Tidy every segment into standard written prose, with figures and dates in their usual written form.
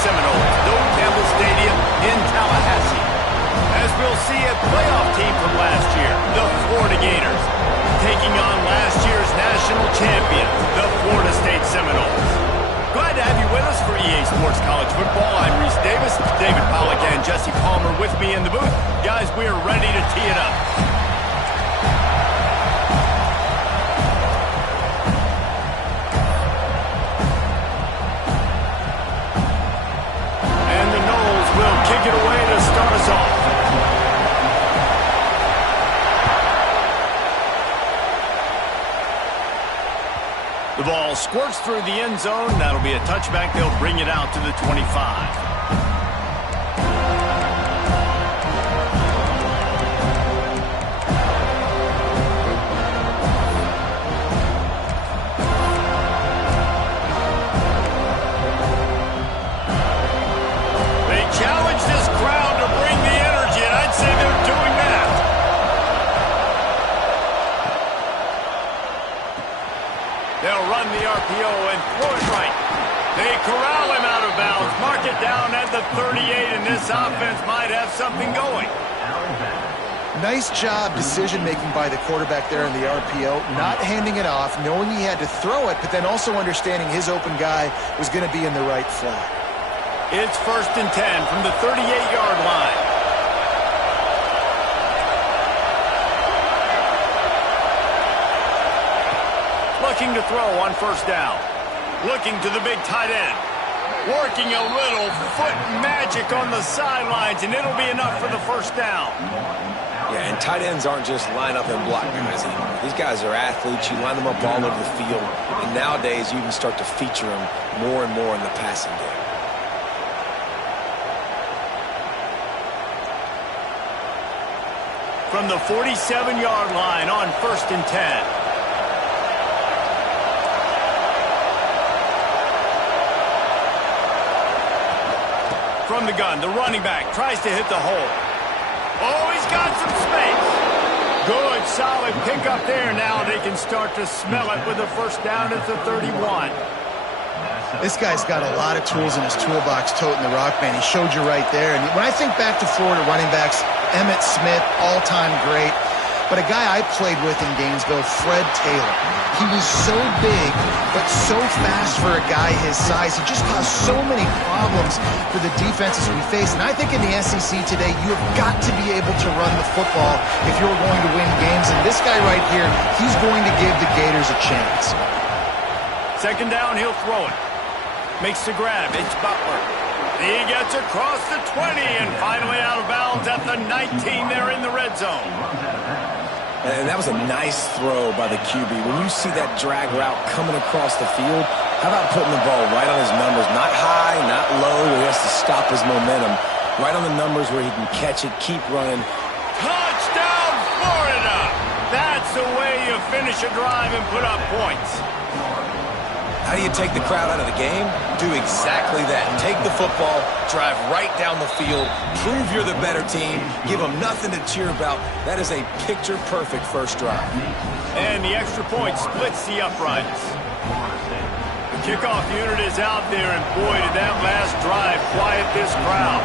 Seminoles, Doak Campbell Stadium in Tallahassee. As we'll see a playoff team from last year, the Florida Gators, taking on last year's national champion, the Florida State Seminoles. Glad to have you with us for EA Sports College Football. I'm Reese Davis, David Pollack and Jesse Palmer with me in the booth. Guys, we are ready to tee it up. And the Noles will kick it away to start us off. The ball squirts through the end zone. That'll be a touchback. They'll bring it out to the 25. They challenge this crowd to bring the energy, and I'd say they're doing that. They'll run the RPO and throw it right. They corral him out of bounds, mark it down at the 38, and this offense might have something going. Nice job decision-making by the quarterback there in the RPO, not handing it off, knowing he had to throw it, but then also understanding his open guy was going to be in the right flat. It's 1st and 10 from the 38-yard line. Looking to throw on 1st down. Looking to the big tight end. Working a little foot magic on the sidelines, and it'll be enough for the 1st down. Yeah, and tight ends aren't just line up and block guys anymore. These guys are athletes. You line them up all over the field, and nowadays you can start to feature them more and more in the passing game. From the 47-yard line on 1st and 10. From the gun, the running back tries to hit the hole. Oh, he's got some space. Good, solid pickup there. Now they can start to smell it with a 1st down at the 31. This guy's got a lot of tools in his toolbox toting the rock, man. He showed you right there. And when I think back to Florida running backs, Emmitt Smith, all-time great. But a guy I played with in Gainesville, Fred Taylor. He was so big, but so fast for a guy his size. He just caused so many problems for the defenses we face. And I think in the SEC today, you have got to be able to run the football if you're going to win games. And this guy right here, he's going to give the Gators a chance. 2nd down, he'll throw it. Makes the grab. It's Butler. He gets across the 20 and finally out of bounds at the 19 there in the red zone. And that was a nice throw by the QB. When you see that drag route coming across the field, how about putting the ball right on his numbers? Not high, not low, where he has to stop his momentum. Right on the numbers where he can catch it, keep running. Touchdown, Florida! That's the way you finish a drive and put up points. How do you take the crowd out of the game? Do exactly that. Take the football, drive right down the field, prove you're the better team, give them nothing to cheer about. That is a picture-perfect 1st drive. And the extra point splits the uprights. The kickoff unit is out there, and boy, did that last drive quiet this crowd.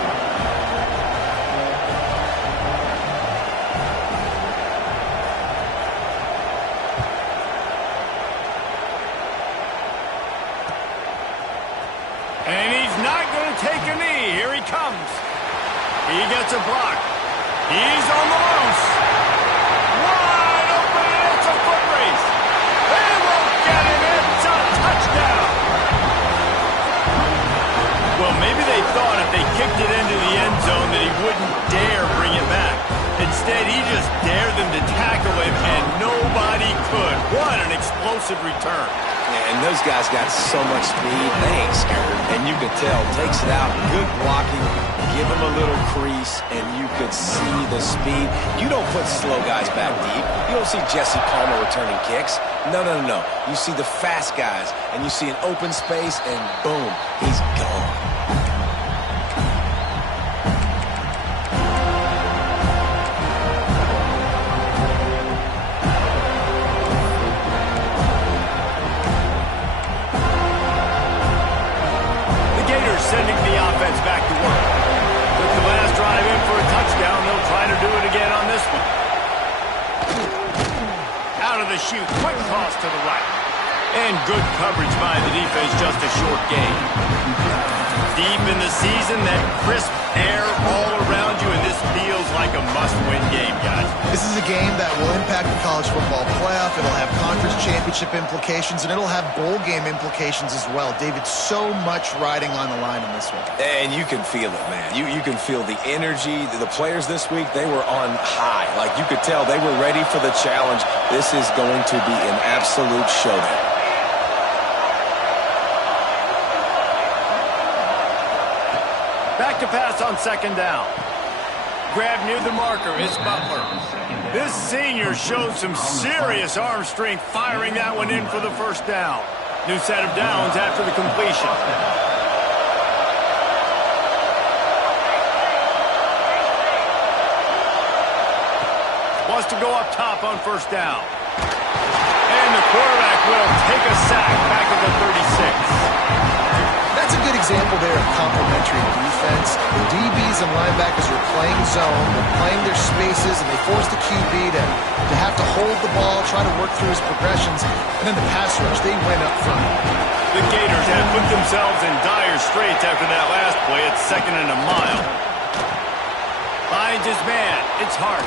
And he's not going to take a knee. Here he comes. He gets a block. He's on the loose. Wide open, and it's a foot race. They won't get him. It's a touchdown. Well, maybe they thought if they kicked it into the end zone that he wouldn't dare bring it back. Instead, he just dared them to tackle him, and nobody could. What an explosive return. And those guys got so much speed, they ain't scared. And you could tell, takes it out, good blocking, give him a little crease, and you could see the speed. You don't put slow guys back deep. You don't see Jesse Palmer returning kicks. No, no, no, no. You see the fast guys, and you see an open space, and boom, he's gone. Sending the to shoot. Quick cross to the right. And good coverage by the defense, just a short gain. Deep in the season, that crisp air all around you, and this feels like a must-win game, guys. This is a game that will impact the college football playoff. It'll have conference championship implications, and it'll have bowl game implications as well. David, so much riding on the line in this one. And you can feel it, man. You can feel the energy. The players this week, they were on high. Like, you could tell they were ready for the challenge. This is going to be an absolute showdown. Back to pass on second down. Grab near the marker is Butler. This senior showed some serious arm strength firing that one in for the first down. New set of downs after the completion. Wants to go up top on first down. And the quarterback will take a sack back at the 36. That's a good example there of complementary defense. The DBs and linebackers are playing zone, they're playing their spaces, and they force the QB to have to hold the ball, try to work through his progressions, and then the pass rush, they win up front. The Gators have put themselves in dire straits after that last play at 2nd and a mile. Finds his man. It's Hart.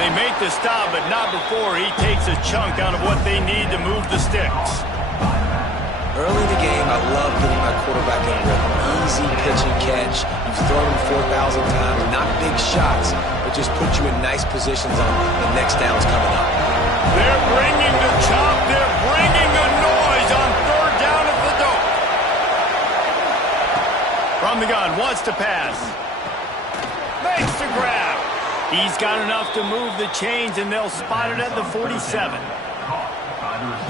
They make the stop, but not before he takes a chunk out of what they need to move the sticks. Early in the game, I love getting my quarterback in a rhythm. Easy pitch and catch. You've thrown him 4,000 times. Not big shots, but just put you in nice positions on the next downs coming up. They're bringing the chop. They're bringing the noise on third down at the dope. From the gun, wants to pass. Makes the grab. He's got enough to move the chains, and they'll spot it at the 47.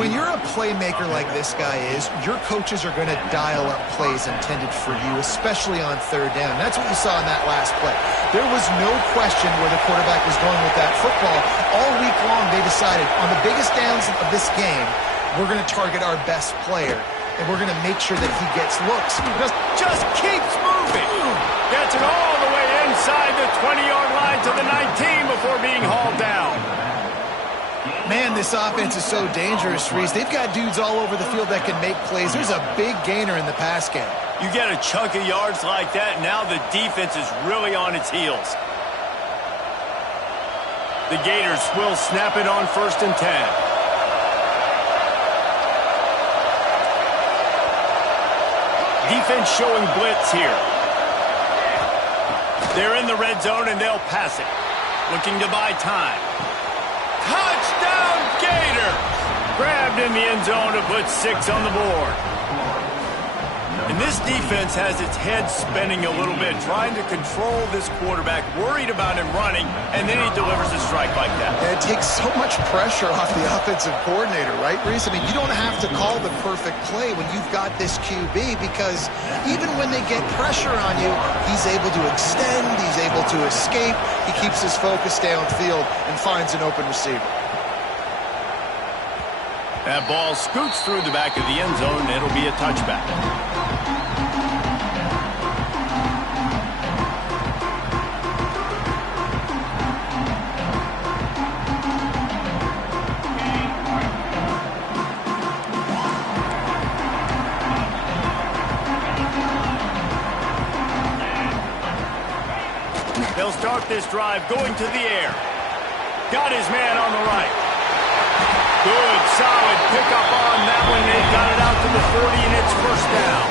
When you're a playmaker like this guy is, your coaches are going to dial up plays intended for you, especially on third down. That's what you saw in that last play. There was no question where the quarterback was going with that football. All week long, they decided on the biggest downs of this game, we're going to target our best player, and we're going to make sure that he gets looks. Just keeps moving. Gets it all the way inside the 20-yard line to the 19 before being hauled down. Man, this offense is so dangerous, Reese. They've got dudes all over the field that can make plays. There's a big gainer in the pass game. You get a chunk of yards like that, now the defense is really on its heels. The Gators will snap it on 1st and 10. Defense showing blitz here. They're in the red zone, and they'll pass it. Looking to buy time. Touchdown, Gators! Grabbed in the end zone to put 6 on the board. And this defense has its head spinning a little bit, trying to control this quarterback, worried about him running, and then he delivers a strike like that. And it takes so much pressure off the offensive coordinator, right, Reese? I mean, you don't have to call the perfect play when you've got this QB, because even when they get pressure on you, he's able to extend, he's able to escape, he keeps his focus downfield and finds an open receiver. That ball scoots through the back of the end zone, and it'll be a touchback. They'll start this drive going to the air. Got his man on the right. Good, solid pickup on that one. They've got it out to the 40, and it's first down.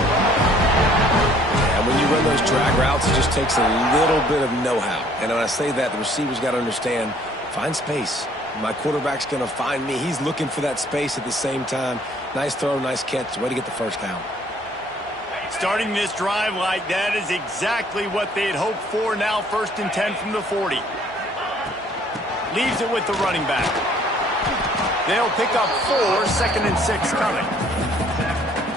And when you run those drag routes, it just takes a little bit of know-how. And when I say that, the receiver's got to understand, find space. My quarterback's going to find me. He's looking for that space at the same time. Nice throw, nice catch. Way to get the first down. Starting this drive like that is exactly what they had hoped for. Now 1st and 10 from the 40. Leaves it with the running back. They'll pick up 4, 2nd and 6 coming.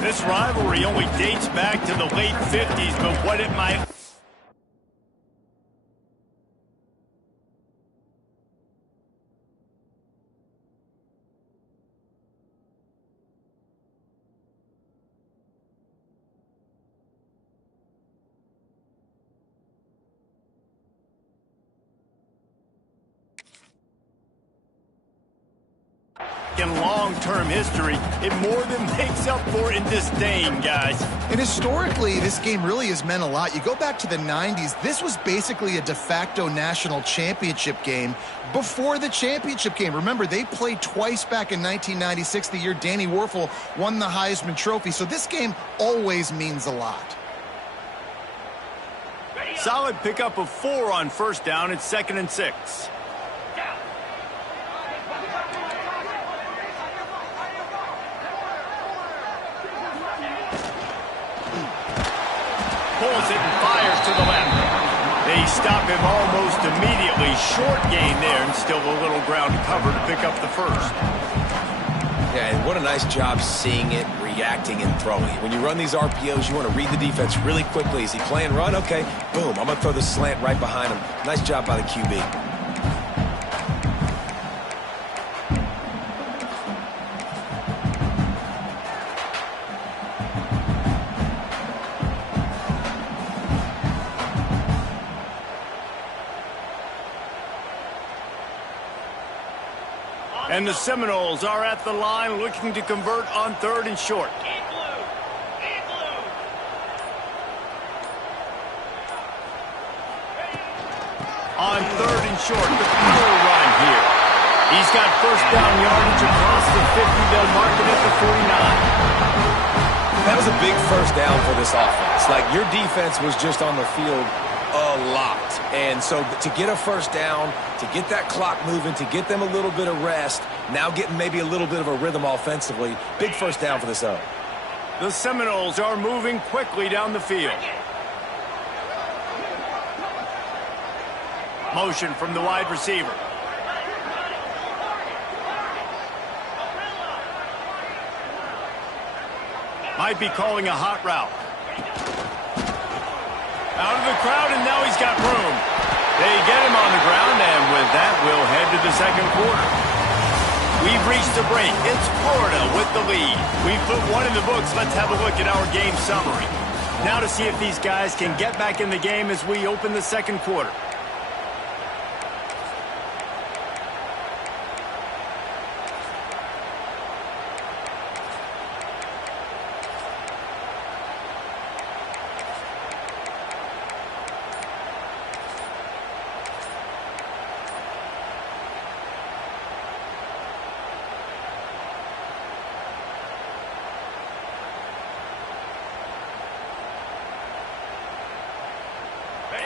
This rivalry only dates back to the late 50s, but what it might... in long-term history, it more than makes up for in disdain, guys. And historically, this game really has meant a lot. You go back to the 90s, this was basically a de facto national championship game before the championship game. Remember, they played twice back in 1996, the year Danny Werfel won the Heisman Trophy. So this game always means a lot. Solid pickup of 4 on first down. It's 2nd and 6. Pulls it and fires to the left. They stop him almost immediately. Short gain there, and still a little ground to cover to pick up the first. Yeah, and what a nice job seeing it, reacting, and throwing it. When you run these RPOs, you want to read the defense really quickly. Is he playing run? Okay, boom. I'm going to throw the slant right behind him. Nice job by the QB. And the Seminoles are at the line looking to convert on 3rd and short. On 3rd and short, the power run here. He's got first down yardage across the 50. They'll mark it at the 49. That was a big first down for this offense. Like, your defense was just on the field a lot. And so to get a first down, to get that clock moving, to get them a little bit of rest, now getting maybe a little bit of a rhythm offensively, big first down for this O. The Seminoles are moving quickly down the field. Motion from the wide receiver. Might be calling a hot route. Out of the crowd, and now he's got room. They get him on the ground, and with that, we'll head to the second quarter. We've reached a break. It's Florida with the lead. We've put one in the books. Let's have a look at our game summary. Now to see if these guys can get back in the game as we open the second quarter.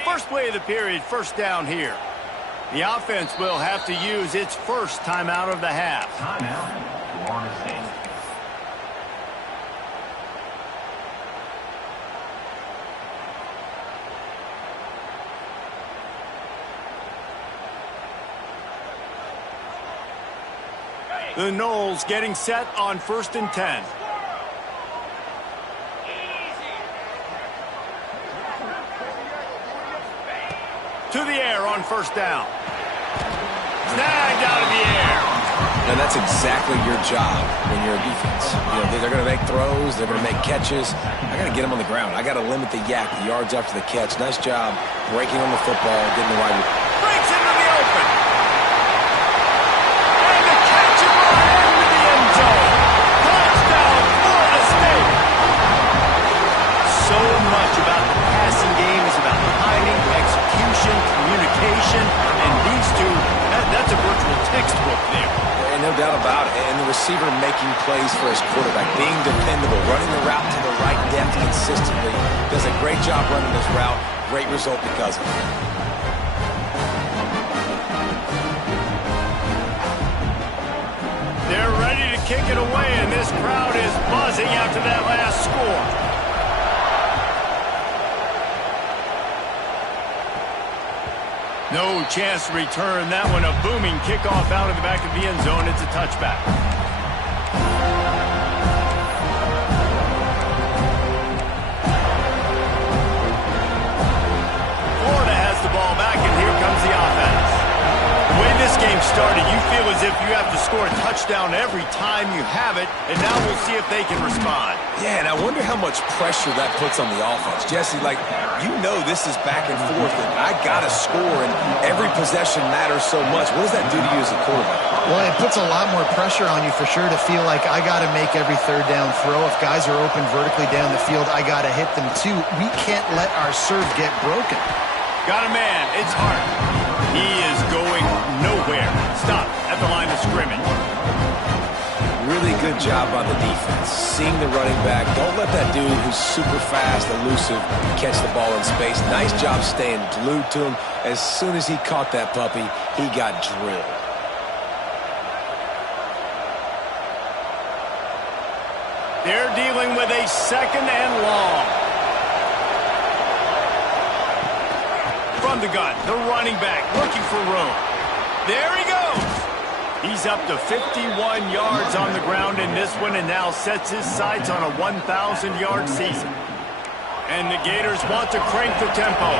First play of the period, first down here. The offense will have to use its first timeout of the half. Timeout, Florida State. The Noles getting set on 1st and 10. To the air on first down. Snagged out of the air. And that's exactly your job when you're a defense. You know, they're going to make throws. They're going to make catches. I got to get them on the ground. I got to limit the yak, the yards after the catch. Nice job breaking on the football, getting the wide. Breaks into the open. And the catch is right into the end zone. Touchdown, Florida State. So much about the passing game is about timing, execution, communication, and these two, that's a virtual textbook there. And no doubt about it. And the receiver making plays for his quarterback, being dependable, running the route to the right depth consistently. Does a great job running this route. Great result because of it. They're ready to kick it away, and this crowd is buzzing after that last score. No chance to return that one. A booming kickoff out of the back of the end zone. It's a touchback. Florida has the ball back, and here comes the offense. The way this game started, you feel as if you have to score a touchdown every time you have it, and now we'll see if they can respond. Yeah, and I wonder how much pressure that puts on the offense. Jesse, like, you know this is back and forth, and I got to score, and every possession matters so much. What does that do to you as a quarterback? Well, it puts a lot more pressure on you for sure to feel like I got to make every third down throw. If guys are open vertically down the field, I got to hit them too. We can't let our serve get broken. Got a man. It's Hart. He is going nowhere. Stop at the line of scrimmage. Really good job on the defense. Seeing the running back. Don't let that dude who's super fast, elusive, catch the ball in space. Nice job staying glued to him. As soon as he caught that puppy, he got drilled. They're dealing with a second and long. From the gun, the running back looking for room. There he goes. He's up to 51 yards on the ground in this one and now sets his sights on a 1,000-yard season. And the Gators want to crank the tempo.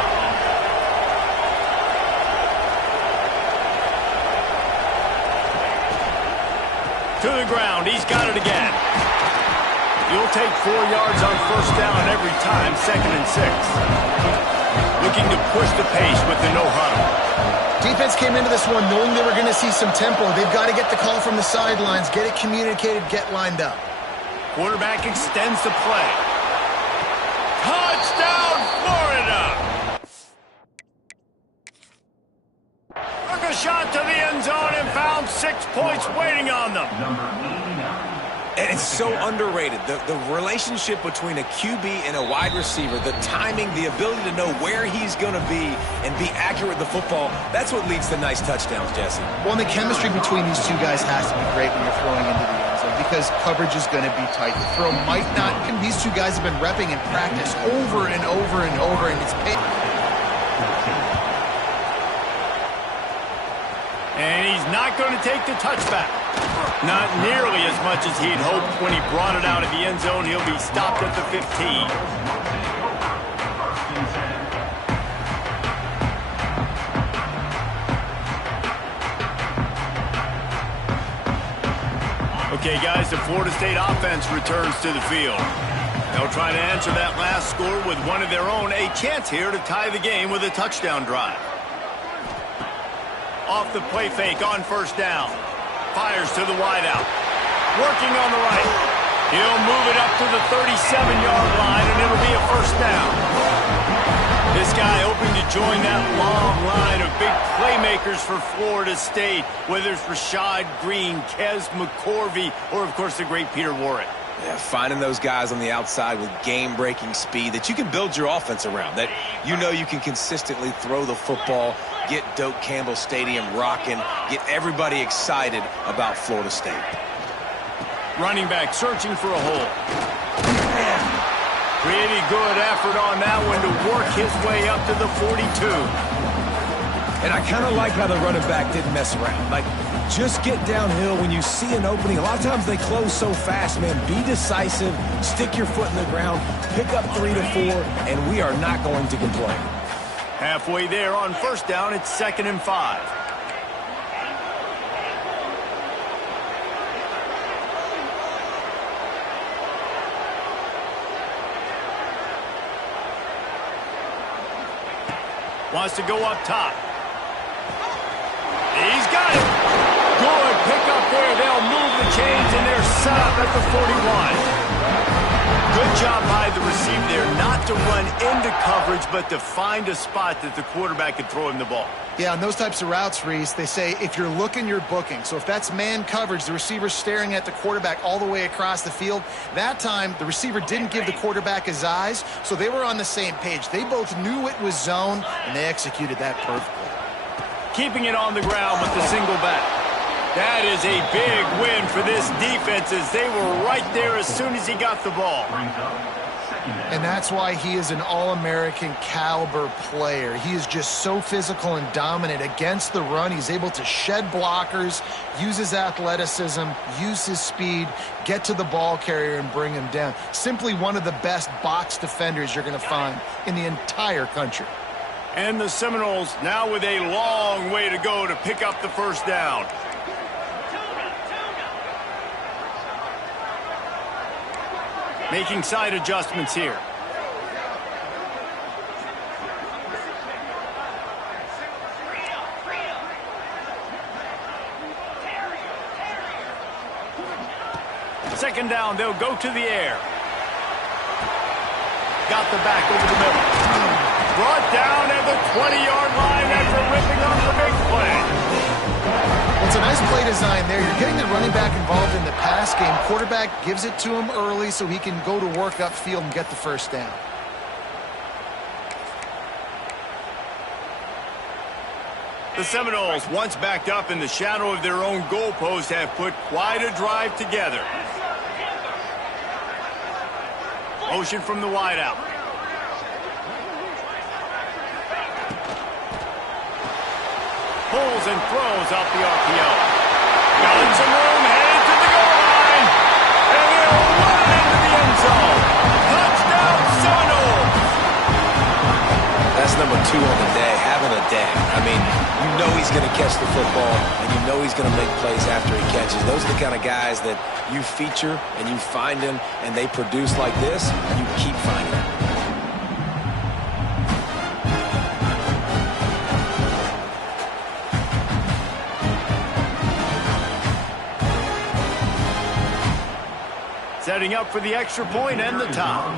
To the ground. He's got it again. You'll take 4 yards on first down every time, 2nd and 6. Looking to push the pace with the no-huddle. Defense came into this one knowing they were going to see some tempo. They've got to get the call from the sidelines, get it communicated, get lined up. Quarterback extends the play. Touchdown, Florida! Took a shot to the end zone and found 6 points waiting on them. Number 89. And it's so underrated. The relationship between a QB and a wide receiver, the timing, the ability to know where he's going to be and be accurate with the football, that's what leads to nice touchdowns, Jesse. Well, and the chemistry between these two guys has to be great when you're throwing into the end zone because coverage is going to be tight. The throw might not, and these two guys have been repping in practice over and over and over, and it's paid. And he's not going to take the touchback. Not nearly as much as he'd hoped when he brought it out of the end zone. He'll be stopped at the 15. Okay, guys, the Florida State offense returns to the field. They'll try to answer that last score with one of their own. A chance here to tie the game with a touchdown drive. Off the play fake on first down. Fires to the wideout. Working on the right. He'll move it up to the 37-yard line, and it'll be a first down. This guy hoping to join that long line of big playmakers for Florida State, whether it's Rashad Green, Kez McCorvey, or, of course, the great Peter Warrick. Yeah, finding those guys on the outside with game-breaking speed that you can build your offense around, that you know you can consistently throw the football, get Doak Campbell Stadium rocking, get everybody excited about Florida State. Running back searching for a hole. Pretty good effort on that one to work his way up to the 42. And I kind of like how the running back didn't mess around. Like, just get downhill when you see an opening. A lot of times they close so fast, man. Be decisive, stick your foot in the ground, pick up 3 to 4, and we are not going to complain. Halfway there on first down, it's 2nd and 5. Wants to go up top. He's got it. Good pick up there. They'll move the chains, and they're set up at the 41. Good job by the receiver there, not to run into coverage, but to find a spot that the quarterback could throw him the ball. Yeah, on those types of routes, Reese, they say if you're looking, you're booking. So if that's man coverage, the receiver's staring at the quarterback all the way across the field. That time, the receiver didn't give the quarterback his eyes, so they were on the same page. They both knew it was zone, and they executed that perfectly. Keeping it on the ground with the single back. That is a big win for this defense as they were right there as soon as he got the ball. And that's why he is an All-American caliber player. He is just so physical and dominant against the run. He's able to shed blockers, use his athleticism, use his speed, get to the ball carrier and bring him down. Simply one of the best box defenders you're going to find in the entire country. And the Seminoles now with a long way to go to pick up the first down. Making side adjustments here. Second down, they'll go to the air. Got the back over the middle. Brought down at the 20-yard line after ripping off the big play. It's a nice play design there. You're getting the running back involved in the pass game. Quarterback gives it to him early so he can go to work upfield and get the first down. The Seminoles, once backed up in the shadow of their own goalpost, have put quite a drive together. Motion from the wideout. Pulls and throws off the RPO. Got some room, headed to the goal line. And he'll run into the end zone. Touchdown, Seminoles! That's number 2 on the day, having a day. I mean, you know he's going to catch the football, and you know he's going to make plays after he catches. Those are the kind of guys that you feature, and you find them, and they produce like this, you keep finding them. Setting up for the extra point and the tie.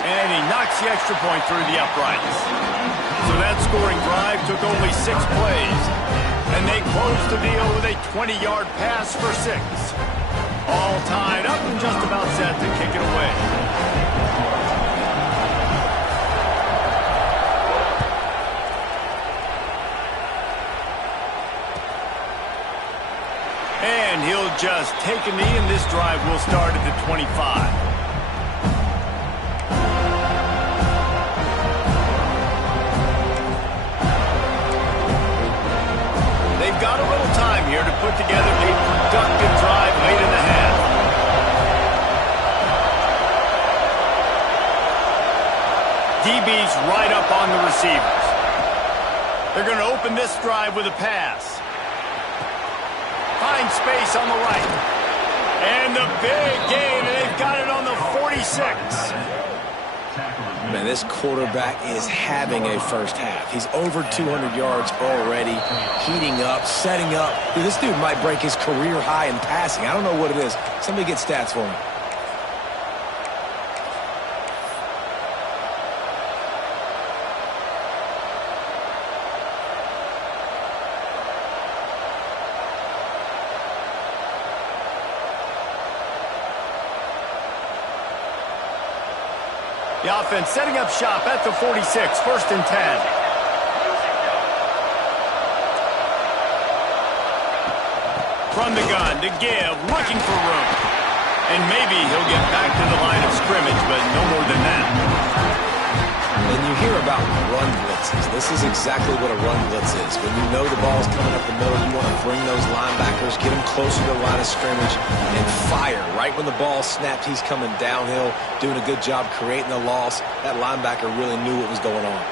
And he knocks the extra point through the uprights. So that scoring drive took only 6 plays. And they closed the deal with a 20-yard pass for 6. All tied up and just about set to kick it away. And he'll just take a knee, and this drive will start at the 25. They've got a little time here to put together a productive drive late in the half. DB's right up on the receivers. They're going to open this drive with a pass. Find space on the right. And the big gain, and they've got it on the 46. Man, this quarterback is having a first half. He's over 200 yards already, heating up, setting up. Dude, this dude might break his career high in passing. I don't know what it is. Somebody get stats for me. The offense setting up shop at the 46, 1st and 10. From the gun to give, looking for room. And maybe he'll get back to the line of scrimmage, but no more than that. And you hear about run blitzes. This is exactly what a run blitz is. When you know the ball's coming up the middle, you want to bring those linebackers, get them closer to the line of scrimmage, and fire. Right when the ball snapped, he's coming downhill, doing a good job creating the loss. That linebacker really knew what was going on.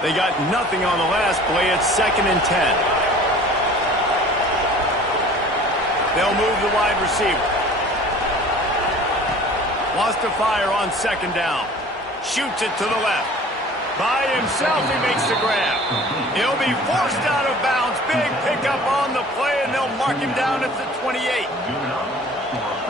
They got nothing on the last play. It's 2nd and 10. They'll move the wide receiver. Wants to fire on 2nd down. Shoots it to the left. By himself, he makes the grab. He'll be forced out of bounds. Big pickup on the play, and they'll mark him down at the 28.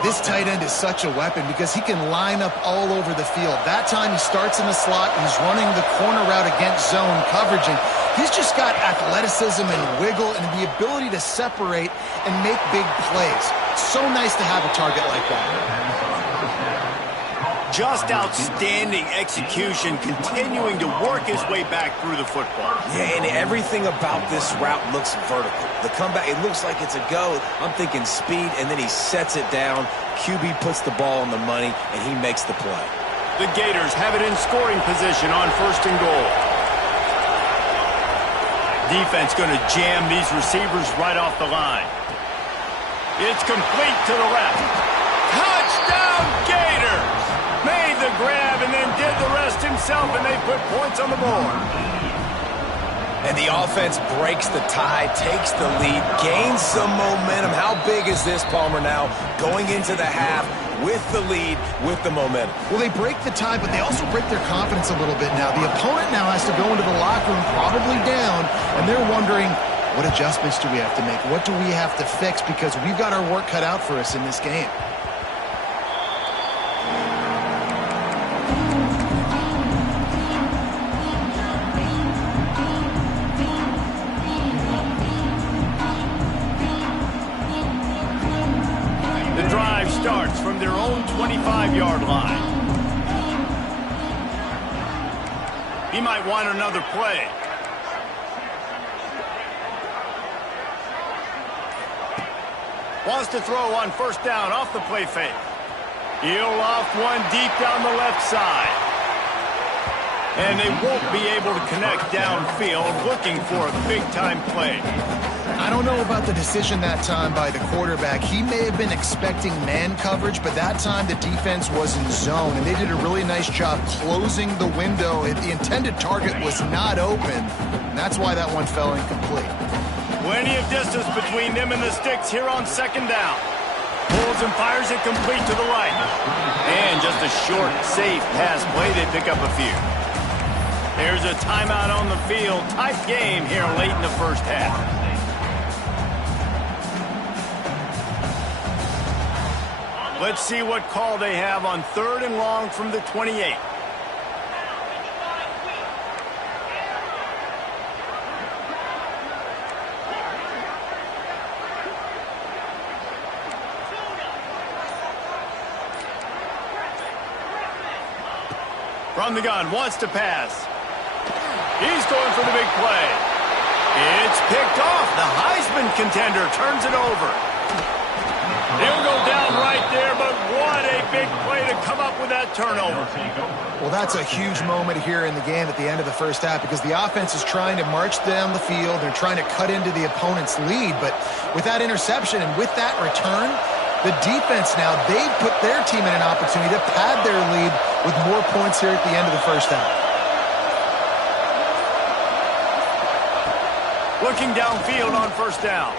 This tight end is such a weapon because he can line up all over the field. That time he starts in the slot. He's running the corner route against zone coverage, and he's just got athleticism and wiggle and the ability to separate and make big plays. So nice to have a target like that. Just outstanding execution, continuing to work his way back through the football. Yeah, and everything about this route looks vertical. The comeback, it looks like it's a go. I'm thinking speed, and then he sets it down. QB puts the ball on the money, and he makes the play. The Gators have it in scoring position on 1st and goal. Defense going to jam these receivers right off the line. It's complete to the left. Touchdown, Gators! Made the grab and then did the rest himself, and they put points on the board. And the offense breaks the tie, takes the lead, gains some momentum. How big is this, Palmer, now going into the half with the lead, with the momentum? Well, they break the tie, but they also break their confidence a little bit now. The opponent now has to go into the locker room probably down, and they're wondering, what adjustments do we have to make? What do we have to fix? Because we've got our work cut out for us in this game. Starts from their own 25-yard line. He might want another play. Wants to throw on 1st down off the play fake. He'll loft one deep down the left side. And they won't be able to connect downfield, looking for a big-time play. I don't know about the decision that time by the quarterback. He may have been expecting man coverage, but that time the defense was in zone, and they did a really nice job closing the window. The intended target was not open, and that's why that one fell incomplete. Plenty of distance between them and the sticks here on 2nd down. Pulls and fires it complete to the right. And just a short, safe pass play. They pick up a few. There's a timeout on the field. Tight game here late in the 1st half. Let's see what call they have on 3rd and long from the 28. From the gun, wants to pass. He's going for the big play. It's picked off. The Heisman contender turns it over. He'll go down right there, but what a big play to come up with that turnover. Well, that's a huge moment here in the game at the end of the 1st half because the offense is trying to march down the field. They're trying to cut into the opponent's lead, but with that interception and with that return, the defense now, they put their team in an opportunity to pad their lead with more points here at the end of the 1st half. Looking downfield on 1st down.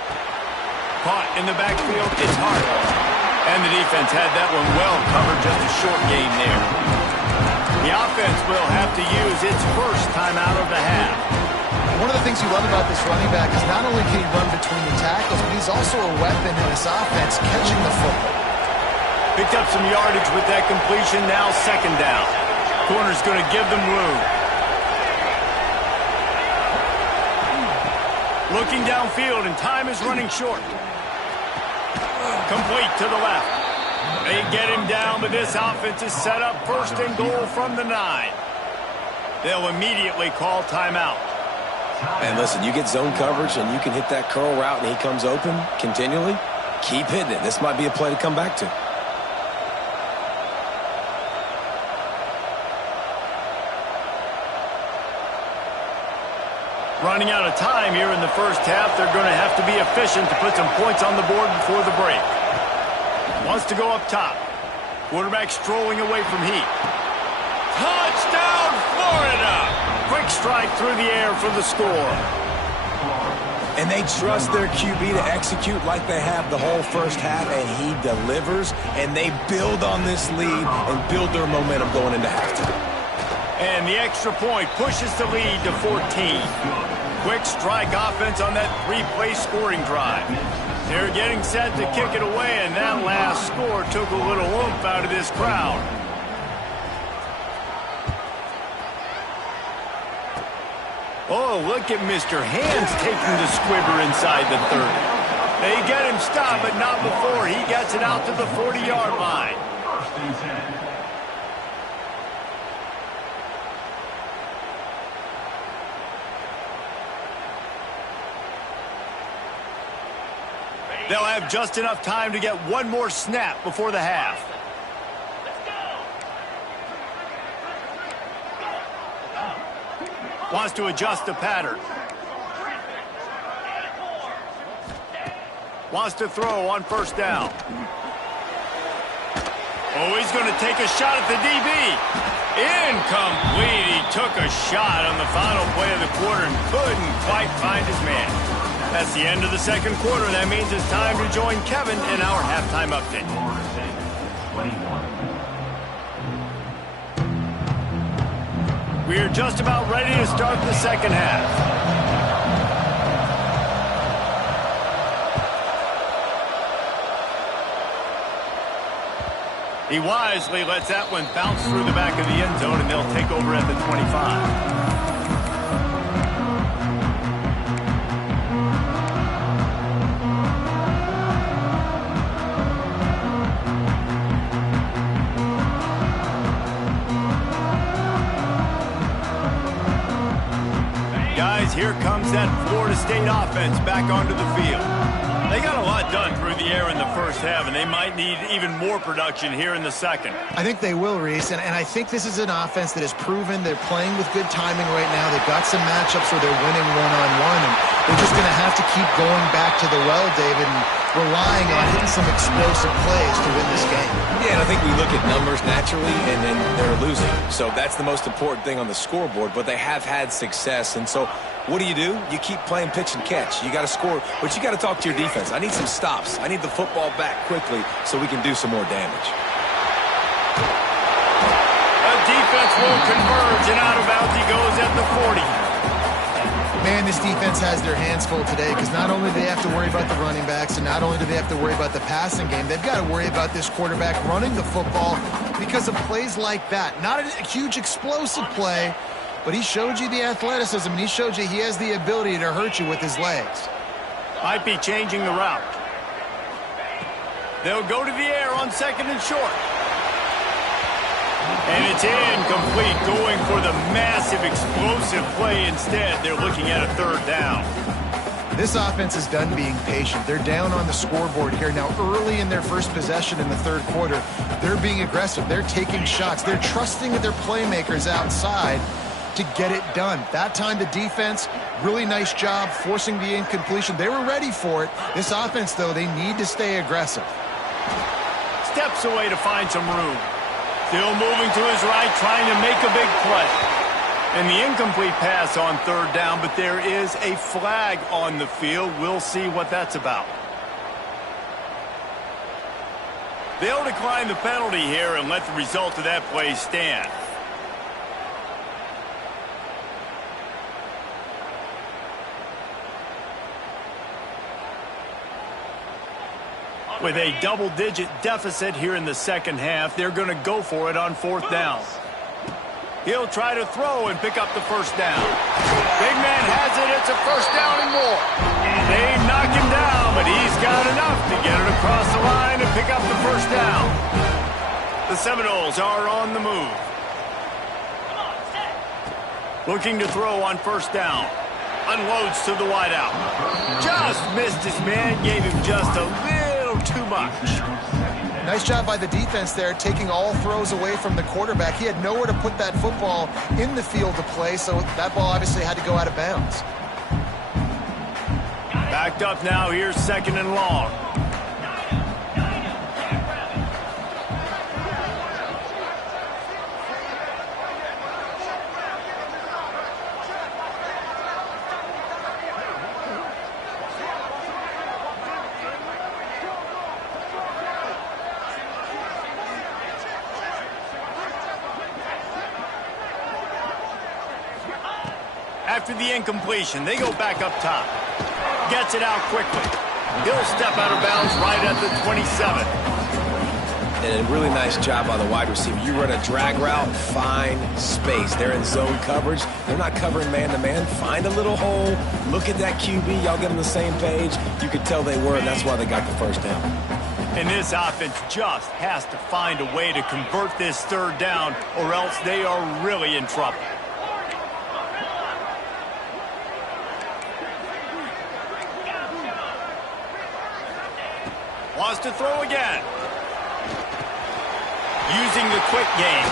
Caught in the backfield, it's hard. And the defense had that one well covered, just a short gain there. The offense will have to use its 1st timeout of the half. One of the things you love about this running back is not only can he run between the tackles, but he's also a weapon in this offense, catching the football. Picked up some yardage with that completion, now 2nd down. Corner's going to give them room. Looking downfield, and time is running short. Complete to the left. They get him down, but this offense is set up 1st and goal from the 9. They'll immediately call timeout. And listen, you get zone coverage and you can hit that curl route and he comes open continually, keep hitting it. This might be a play to come back to. Running out of time here in the 1st half. They're going to have to be efficient to put some points on the board before the break. Wants to go up top. Quarterback strolling away from heat. Touchdown, Florida! Quick strike through the air for the score. And they trust their QB to execute like they have the whole 1st half, and he delivers, and they build on this lead and build their momentum going into halftime. And the extra point pushes the lead to 14. Quick strike offense on that 3-play scoring drive. They're getting set to kick it away, and that last score took a little oomph out of this crowd. Oh, look at Mr. Hands taking the squibber inside the 30. They get him stopped, but not before he gets it out to the 40-yard line. 1st and 10. They'll have just enough time to get one more snap before the half. Wants to adjust the pattern. Wants to throw on first down. Oh, he's going to take a shot at the DB. Incomplete. He took a shot on the final play of the quarter and couldn't quite find his man. That's the end of the second quarter. That means it's time to join Kevin in our halftime update. Florida State, 21. We are just about ready to start the second half. He wisely lets that one bounce through the back of the end zone, and they'll take over at the 25. Guys, here comes that Florida State offense back onto the field. They got a lot done through the air in the first half, and they might need even more production here in the second. I think they will, Reese, and I think this is an offense that has proven they're playing with good timing right now. They've got some matchups where they're winning one-on-one, and they're just going to have to keep going back to the well, David, and relying on hitting some explosive plays to win this game. Yeah, and I think we look at numbers naturally, and then they're losing. So that's the most important thing on the scoreboard, but they have had success, and so what do? You keep playing pitch and catch. You got to score, but you got to talk to your defense. I need some stops. I need the football back quickly so we can do some more damage. The defense will converge, and out of bounds he goes at the 40. Man, this defense has their hands full today because not only do they have to worry about the running backs and not only do they have to worry about the passing game, they've got to worry about this quarterback running the football because of plays like that. Not a huge explosive play, but he showed you the athleticism, and he showed you he has the ability to hurt you with his legs. Might be changing the route. They'll go to the air on second and short. And it's incomplete, going for the massive explosive play instead. They're looking at a third down. This offense is done being patient. They're down on the scoreboard here. Now, early in their first possession in the third quarter, they're being aggressive. They're taking shots. They're trusting their playmakers outside to get it done. That time the defense, really nice job forcing the incompletion. They were ready for it. This offense, though, they need to stay aggressive. Steps away to find some room. Still moving to his right, trying to make a big play. And the incomplete pass on third down, but there is a flag on the field. We'll see what that's about. They'll decline the penalty here and let the result of that play stand. With a double-digit deficit here in the second half, they're going to go for it on fourth down. He'll try to throw and pick up the first down. Big man has it. It's a first down and more. They knock him down, but he's got enough to get it across the line and pick up the first down. The Seminoles are on the move. Looking to throw on first down. Unloads to the wideout. Just missed his man. Gave him just a little too much. Nice job by the defense there, taking all throws away from the quarterback. He had nowhere to put that football in the field to play, so that ball obviously had to go out of bounds. Backed up now. Here's second and long. After the incompletion, they go back up top. Gets it out quickly. He'll step out of bounds right at the 27. And a really nice job by the wide receiver. You run a drag route, find space. They're in zone coverage. They're not covering man-to-man. Find a little hole. Look at that QB. Y'all get on the same page. You could tell they were, and that's why they got the first down. And this offense just has to find a way to convert this third down, or else they are really in trouble. Wants to throw again. Using the quick game.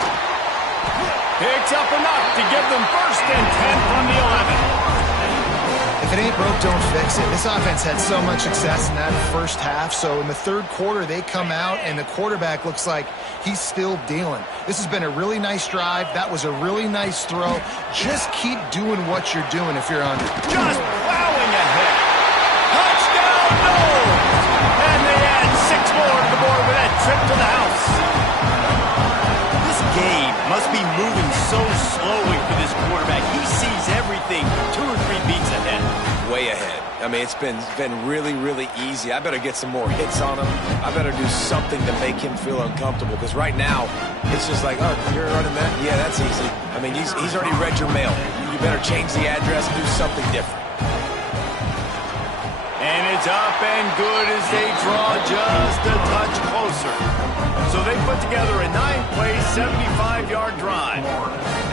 Picks up enough to give them first and ain't broke, don't fix it. This offense had so much success in that first half, so in the third quarter, they come out, and the quarterback looks like he's still dealing. This has been a really nice drive. That was a really nice throw. Just keep doing what you're doing if you're under. Just plowing ahead. Touchdown, no! And they add 6 more to the board with that trip to the house. This game must be moving so slowly for this quarterback. He sees everything 2 or 3 beats ahead. Way ahead. I mean, it's been really, really easy. I better get some more hits on him. I better do something to make him feel uncomfortable, because right now, it's just like, oh, you're running that? Yeah, that's easy. I mean, he's already read your mail. You better change the address and do something different. And it's up and good as they draw just a touch closer. So they put together a 9-play, 75-yard drive.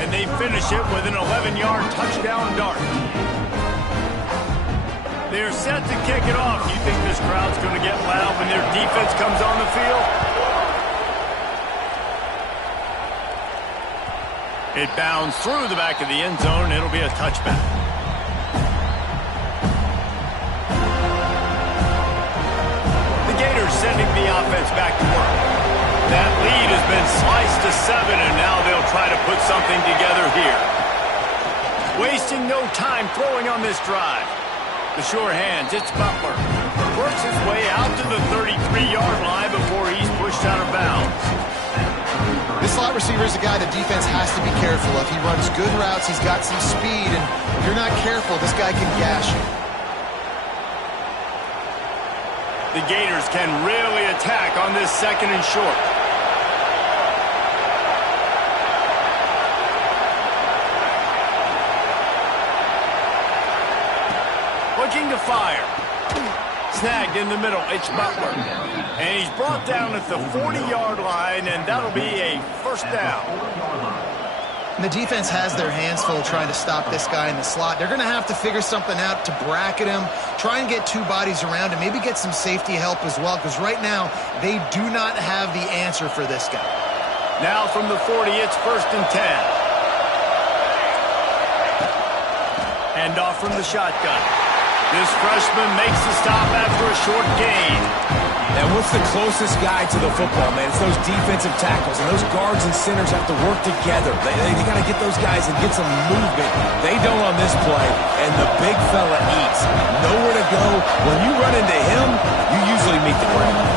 And they finish it with an 11-yard touchdown dart. They're set to kick it off. You think this crowd's going to get loud when their defense comes on the field? It bounds through the back of the end zone. It'll be a touchback. The Gators sending the offense back to work. That lead has been sliced to 7, and now they'll try to put something together here. Wasting no time throwing on this drive. The sure hands, it's Butler. Works his way out to the 33-yard line before he's pushed out of bounds. This slot receiver is a guy the defense has to be careful of. He runs good routes, he's got some speed, and if you're not careful, this guy can gash you. The Gators can really attack on this 2nd and short. Looking to fire. Snagged in the middle. It's Butler. And he's brought down at the 40-yard line, and that'll be a first down. And the defense has their hands full trying to stop this guy in the slot. They're going to have to figure something out to bracket him, try and get 2 bodies around him, maybe get some safety help as well, because right now they do not have the answer for this guy. Now from the 40, it's 1st and 10. Hand off from the shotgun. This freshman makes the stop after a short gain. And what's the closest guy to the football, man? It's those defensive tackles, and those guards and centers have to work together. They got to get those guys and get some movement. They don't on this play, and the big fella eats. Nowhere to go. When you run into him, you usually meet the ground.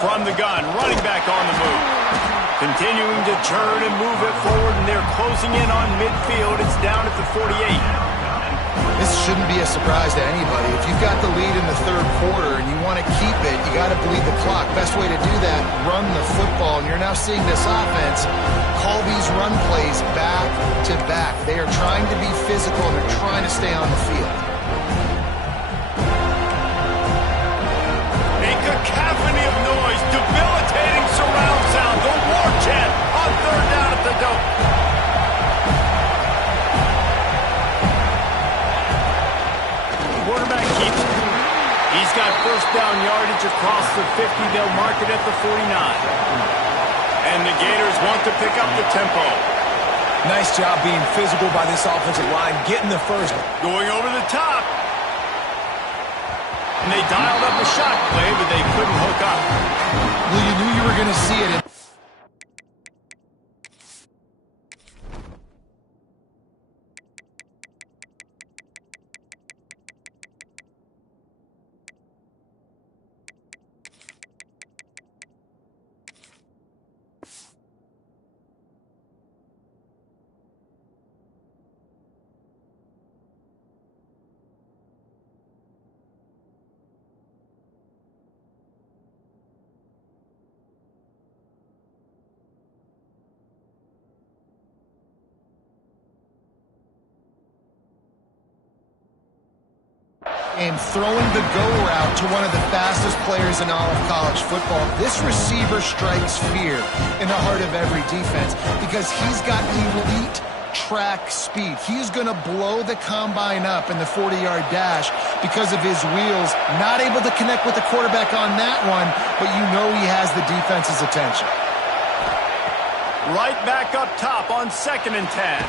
From the gun, running back on the move. Continuing to turn and move it forward, and they're closing in on midfield. It's down at the 48. This shouldn't be a surprise to anybody. If you've got the lead in the third quarter and you want to keep it, you got to bleed the clock. Best way to do that, run the football. And you're now seeing this offense call these run plays back to back. They are trying to be physical, and they're trying to stay on the field. A cacophony of noise, debilitating surround sound, the war chant on 3rd down at the dope. Quarterback keeps it. He's got 1st down yardage across the 50. They'll mark it at the 49. And the Gators want to pick up the tempo. Nice job being physical by this offensive line, getting the first. Going over the top. And they dialed up a shot play, but they couldn't hook up. Well, you knew you were going to see it. And throwing the go route to one of the fastest players in all of college football. This receiver strikes fear in the heart of every defense because he's got elite track speed. He's going to blow the combine up in the 40-yard dash because of his wheels. Not able to connect with the quarterback on that one, but you know he has the defense's attention. Right back up top on 2nd and 10.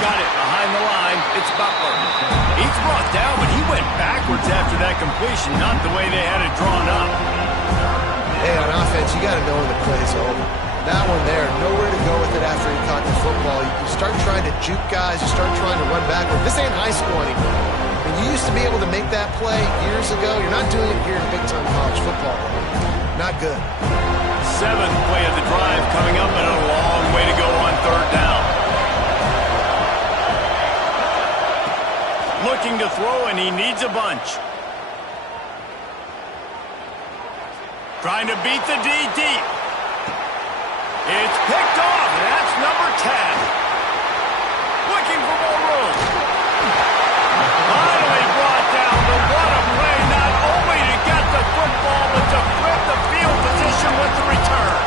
Got it behind the line. It's Butler. He's brought down, but he went backwards after that completion, not the way they had it drawn up. Hey, on offense, you got to know when the play's over. That one there, nowhere to go with it after he caught the football. You start trying to juke guys. You start trying to run backward. This ain't high school anymore. I mean, you used to be able to make that play years ago. You're not doing it here in big-time college football. Not good. Seventh play of the drive coming up, and a long way to go on third down. Looking to throw, and he needs a bunch. Trying to beat the D deep. It's picked off, and that's number 10. Looking for more room. Finally brought down, but what a play, not only to get the football, but to flip the field position with the return.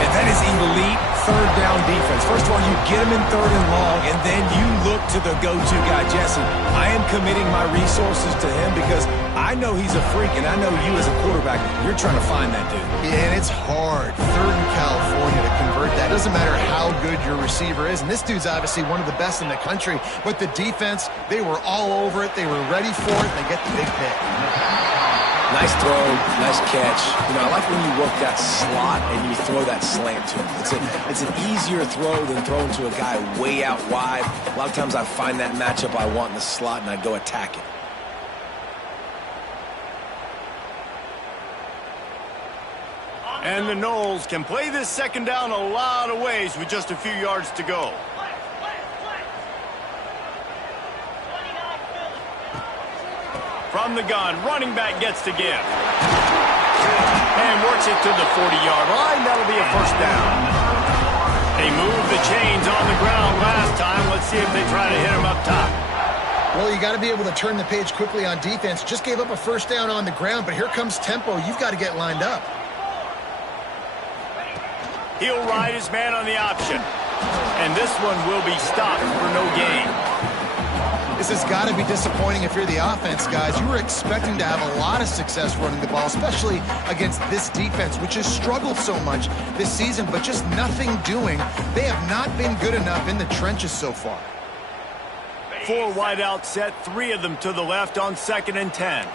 And that is elite third down defense. First of all, you get him in third and long, and then you look to the go-to guy, Jesse. I am committing my resources to him because I know he's a freak, and I know you as a quarterback, you're trying to find that dude. Yeah, and it's hard, third in California, to convert that. It doesn't matter how good your receiver is, and this dude's obviously one of the best in the country, but the defense, they were all over it, they were ready for it, and they get the big pick. Nice throw, nice catch. You know, I like when you work that slot and you throw that slant to him. It's an easier throw than throwing to a guy way out wide. A lot of times I find that matchup I want in the slot and I go attack it. And the Noles can play this second down a lot of ways with just a few yards to go. From the gun, running back gets to give. And works it to the 40-yard line. That'll be a first down. They moved the chains on the ground last time. Let's see if they try to hit him up top. Well, you got to be able to turn the page quickly on defense. Just gave up a first down on the ground, but here comes tempo. You've got to get lined up. He'll ride his man on the option. And this one will be stopped for no gain. This has got to be disappointing if you're the offense, guys. You were expecting to have a lot of success running the ball, especially against this defense, which has struggled so much this season, but just nothing doing. They have not been good enough in the trenches so far. 4 wide out set, 3 of them to the left on 2nd and 10.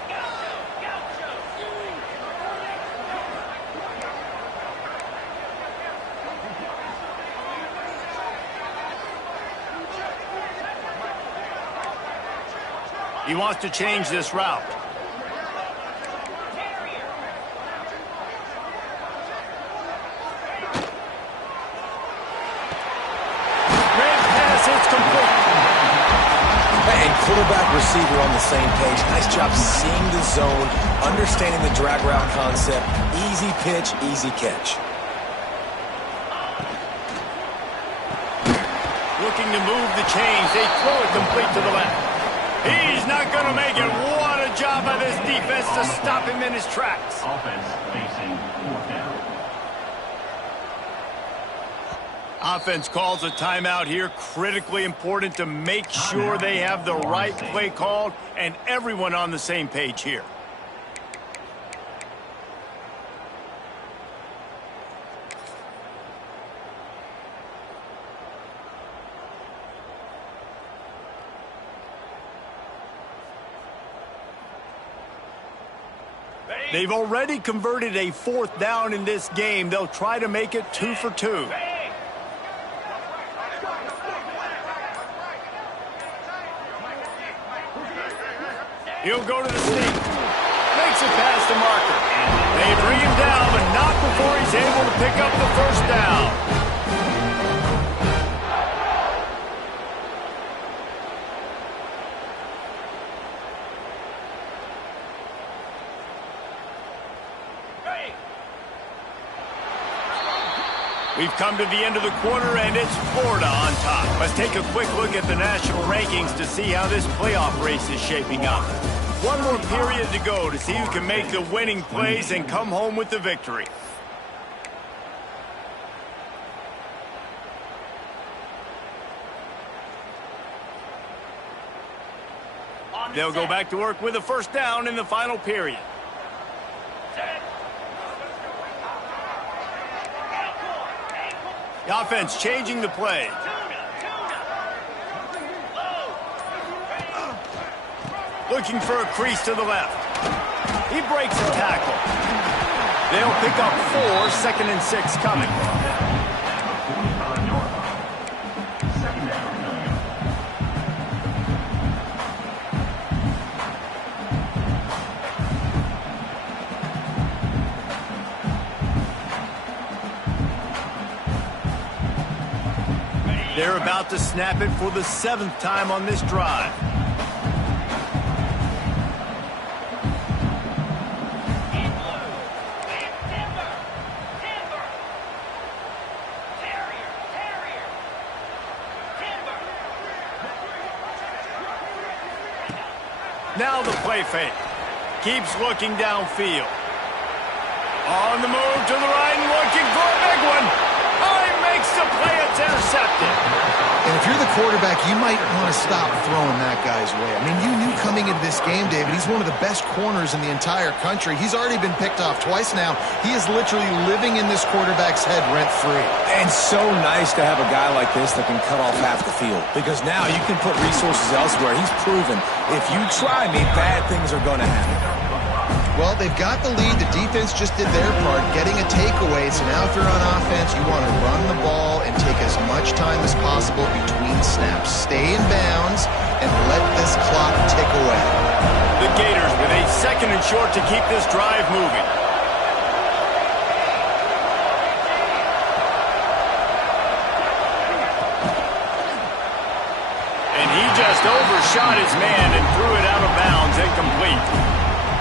He wants to change this route. Great pass, it's complete. And quarterback, receiver on the same page. Nice job seeing the zone, understanding the drag route concept. Easy pitch, easy catch. Looking to move the chains. They throw it complete to the left. He's not going to make it. What a job by this defense to stop him in his tracks. Offense facing 4th down. Offense calls a timeout here. Critically important to make sure they have the right play called and everyone on the same page here. They've already converted a 4th down in this game. They'll try to make it 2 for 2. He'll go to the sneak. Makes it past the marker. They bring him down, but not before he's able to pick up the first down. We've come to the end of the quarter, and it's Florida on top. Let's take a quick look at the national rankings to see how this playoff race is shaping up. One more period to go to see who can make the winning plays and come home with the victory. They'll go back to work with a first down in the final period. The offense changing the play. Looking for a crease to the left. He breaks a tackle. They'll pick up 4, 2nd and 6 coming. They're about to snap it for the 7th time on this drive. Now the play fake. Keeps looking downfield. On the move to the right and looking for a big one. Oh, he makes the play. It's intercepted. And if you're the quarterback, you might want to stop throwing that guy's way. I mean, you knew coming into this game, David, he's one of the best corners in the entire country. He's already been picked off twice now. He is literally living in this quarterback's head rent-free. And so nice to have a guy like this that can cut off half the field. Because now you can put resources elsewhere. He's proven if you try me, bad things are going to happen. Well, they've got the lead. The defense just did their part, getting a takeaway. So now if you're on offense, you want to run the ball and take as much time as possible between snaps. Stay in bounds and let this clock tick away. The Gators with a 2nd and short to keep this drive moving. And he just overshot his man and threw it out of bounds and complete.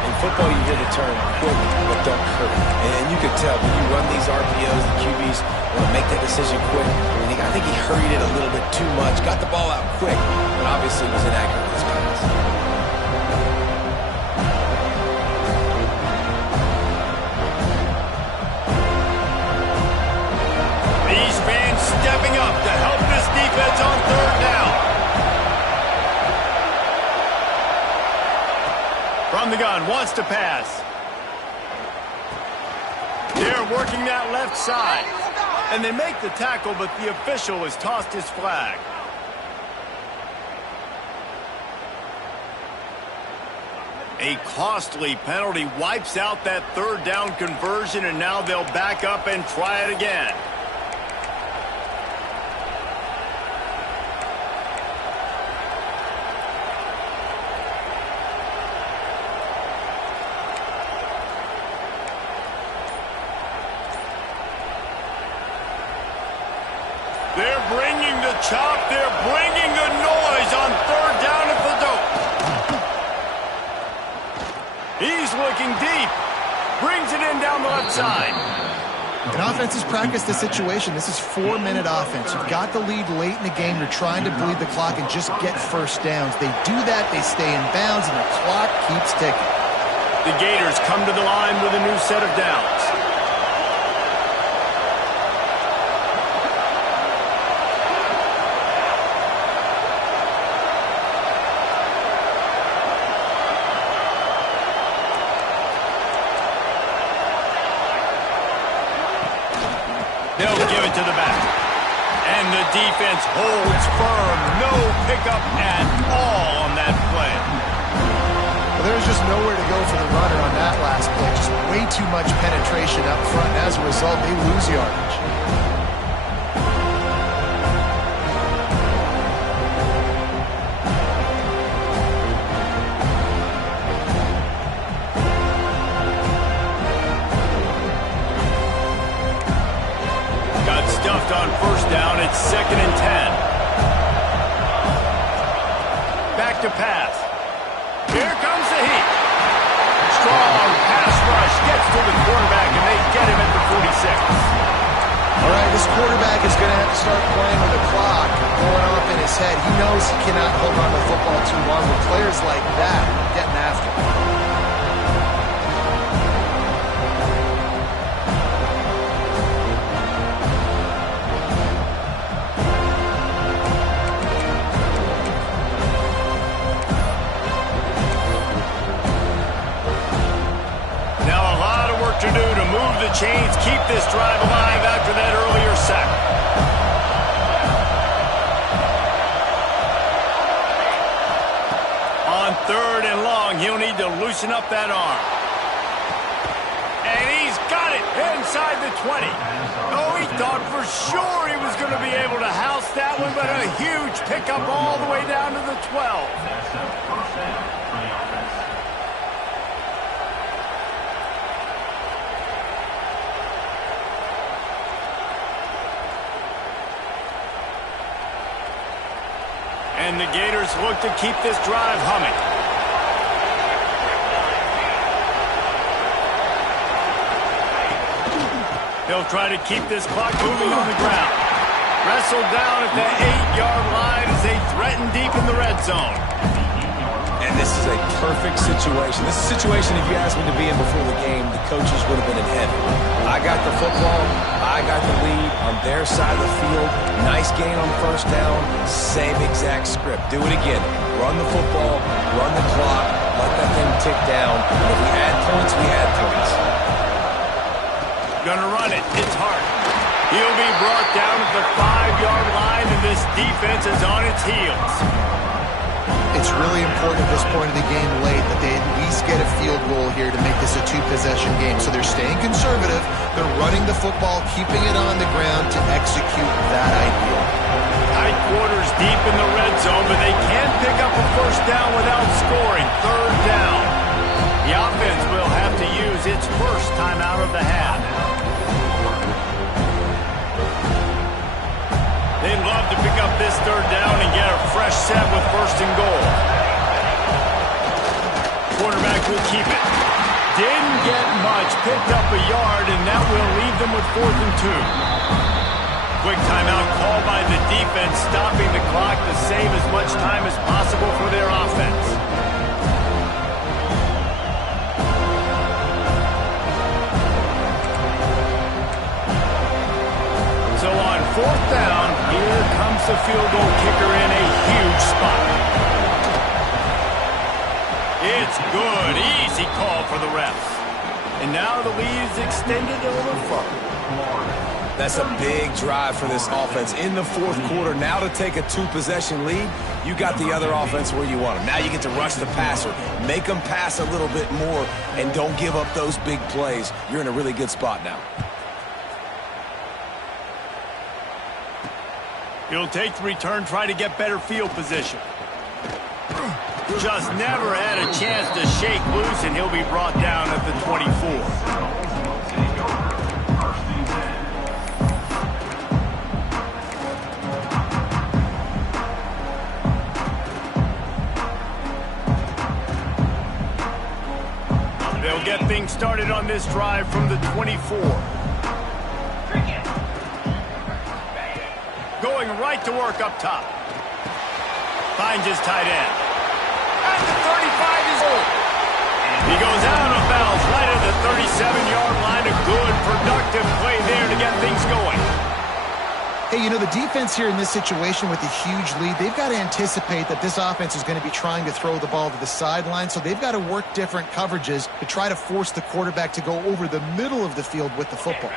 In football, you hear the term quick, but don't hurt. And you can tell when you run these RPOs, the QBs want to make that decision quick. I think he hurried it a little bit too much, got the ball out quick, but obviously was inaccurate with his pass. These fans stepping up to help this defense on 3rd down. From the gun, wants to pass. They're working that left side. And they make the tackle, but the official has tossed his flag. A costly penalty wipes out that 3rd down conversion, and now they'll back up and try it again. They're bringing the chop. They're bringing the noise on 3rd down at the dope. He's looking deep. Brings it in down the left side. And offenses practice the situation. This is 4-minute offense. You've got the lead late in the game. You're trying to bleed the clock and just get 1st downs. They do that. They stay in bounds, and the clock keeps ticking. The Gators come to the line with a new set of downs. They'll give it to the back. And the defense holds firm. No pickup at all on that play. Well, there's just nowhere to go for the runner on that last play. Just way too much penetration up front. And as a result, they lose yardage. Stuffed on 1st down. It's 2nd and 10. Back to pass. Here comes the heat. Strong pass rush gets to the quarterback, and they get him at the 46. All right, this quarterback is going to have to start playing with the clock going off in his head. He knows he cannot hold on to the football too long with players like that getting after him. To do to move the chains, keep this drive alive after that earlier sack. On 3rd and long. long, he'll need to loosen up that arm. And he's got it inside the 20. Oh, he thought for sure he was going to be able to house that one, but a huge pickup all the way down to the 12. And the Gators look to keep this drive humming. They'll try to keep this clock moving on the ground. Wrestled down at the 8-yard line as they threaten deep in the red zone. And this is a perfect situation. This is a situation, if you asked me to be in before the game, the coaches would have been in heaven. I got the football. I got the lead on their side of the field. Nice gain on first down. Same exact script. Do it again. Run the football. Run the clock. Let that thing tick down. And if we add points, we add points. Gonna run it. It's hard. He'll be brought down at the 5-yard line, and this defense is on its heels. It's really important at this point of the game late that they at least get a field goal here to make this a two-possession game. So they're staying conservative. They're running the football, keeping it on the ground to execute that idea. Tight quarters deep in the red zone, but they can't pick up a first down without scoring. Third down. The offense will have to use its first timeout of the half. They'd love to pick up this third down and get a fresh set with first and goal. Quarterback will keep it. Didn't get much, picked up a yard, and that will leave them with 4th and 2. Quick timeout called by the defense, stopping the clock to save as much time as possible for their offense. So on 4th down, here comes the field goal kicker in a huge spot. It's good. Easy call for the refs. And now the lead is extended a little further. That's a big drive for this offense in the 4th quarter. Now to take a 2-possession lead, you got the other offense where you want them. Now you get to rush the passer, make them pass a little bit more, and don't give up those big plays. You're in a really good spot now. He'll take the return, try to get better field position. Just never had a chance to shake loose, and he'll be brought down at the 24. They'll get things started on this drive from the 24. Going right to work up top. Finds his tight end. At the 35 is over. He goes out of bounds right at the 37-yard line. A good, productive play there to get things going. Hey, you know, the defense here in this situation with a huge lead, they've got to anticipate that this offense is going to be trying to throw the ball to the sideline, so they've got to work different coverages to try to force the quarterback to go over the middle of the field with the football.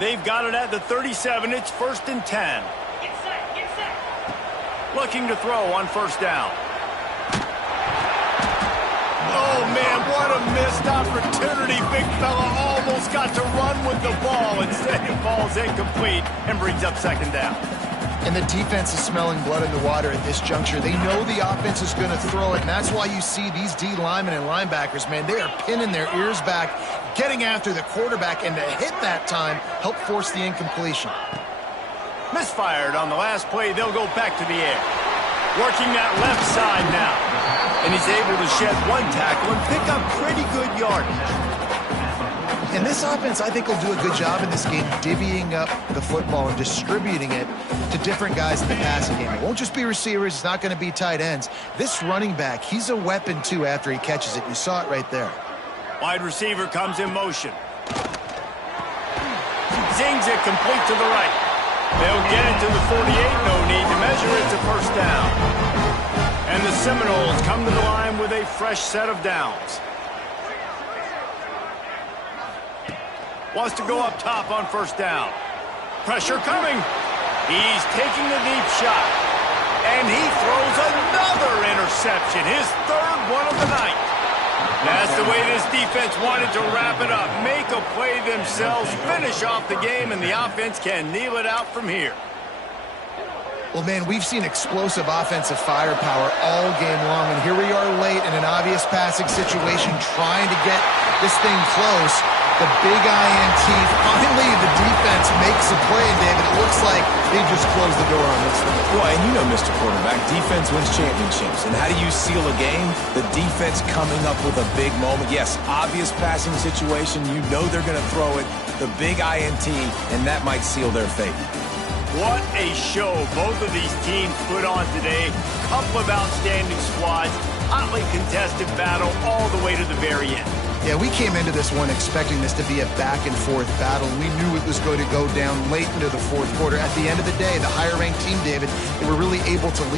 They've got it at the 37. It's 1st and 10. Get set. Looking to throw on first down. Oh, man, what a missed opportunity. Big fella almost got to run with the ball. Instead, it falls incomplete and brings up 2nd down. And the defense is smelling blood in the water at this juncture. They know the offense is going to throw it, and that's why you see these D linemen and linebackers, man, they are pinning their ears back, getting after the quarterback, and to hit that time, help force the incompletion. Misfired on the last play. They'll go back to the air. Working that left side now. And he's able to shed one tackle and pick up pretty good yardage. And this offense, I think, will do a good job in this game divvying up the football and distributing it to different guys in the passing game. It won't just be receivers. It's not going to be tight ends. This running back, he's a weapon, too, after he catches it. You saw it right there. Wide receiver comes in motion. Zings it complete to the right. They'll get it to the 48. No need to measure. It's a first down. And the Seminoles come to the line with a fresh set of downs. Wants to go up top on first down. Pressure coming. He's taking the deep shot. And he throws another interception, his third one of the night. That's the way this defense wanted to wrap it up. Make a play themselves, finish off the game, and the offense can kneel it out from here. Well, man, we've seen explosive offensive firepower all game long, and here we are late in an obvious passing situation trying to get this thing close. The big INT, finally the defense makes a play, and David, it looks like they just closed the door on this one. Well, and you know, Mr. Quarterback, defense wins championships. And how do you seal a game? The defense coming up with a big moment. Yes, obvious passing situation. You know they're going to throw it. The big INT, and that might seal their fate. What a show both of these teams put on today. Couple of outstanding squads, hotly contested battle all the way to the very end. Yeah, we came into this one expecting this to be a back-and-forth battle. We knew it was going to go down late into the fourth quarter. At the end of the day, the higher-ranked team, David, they were really able to lead.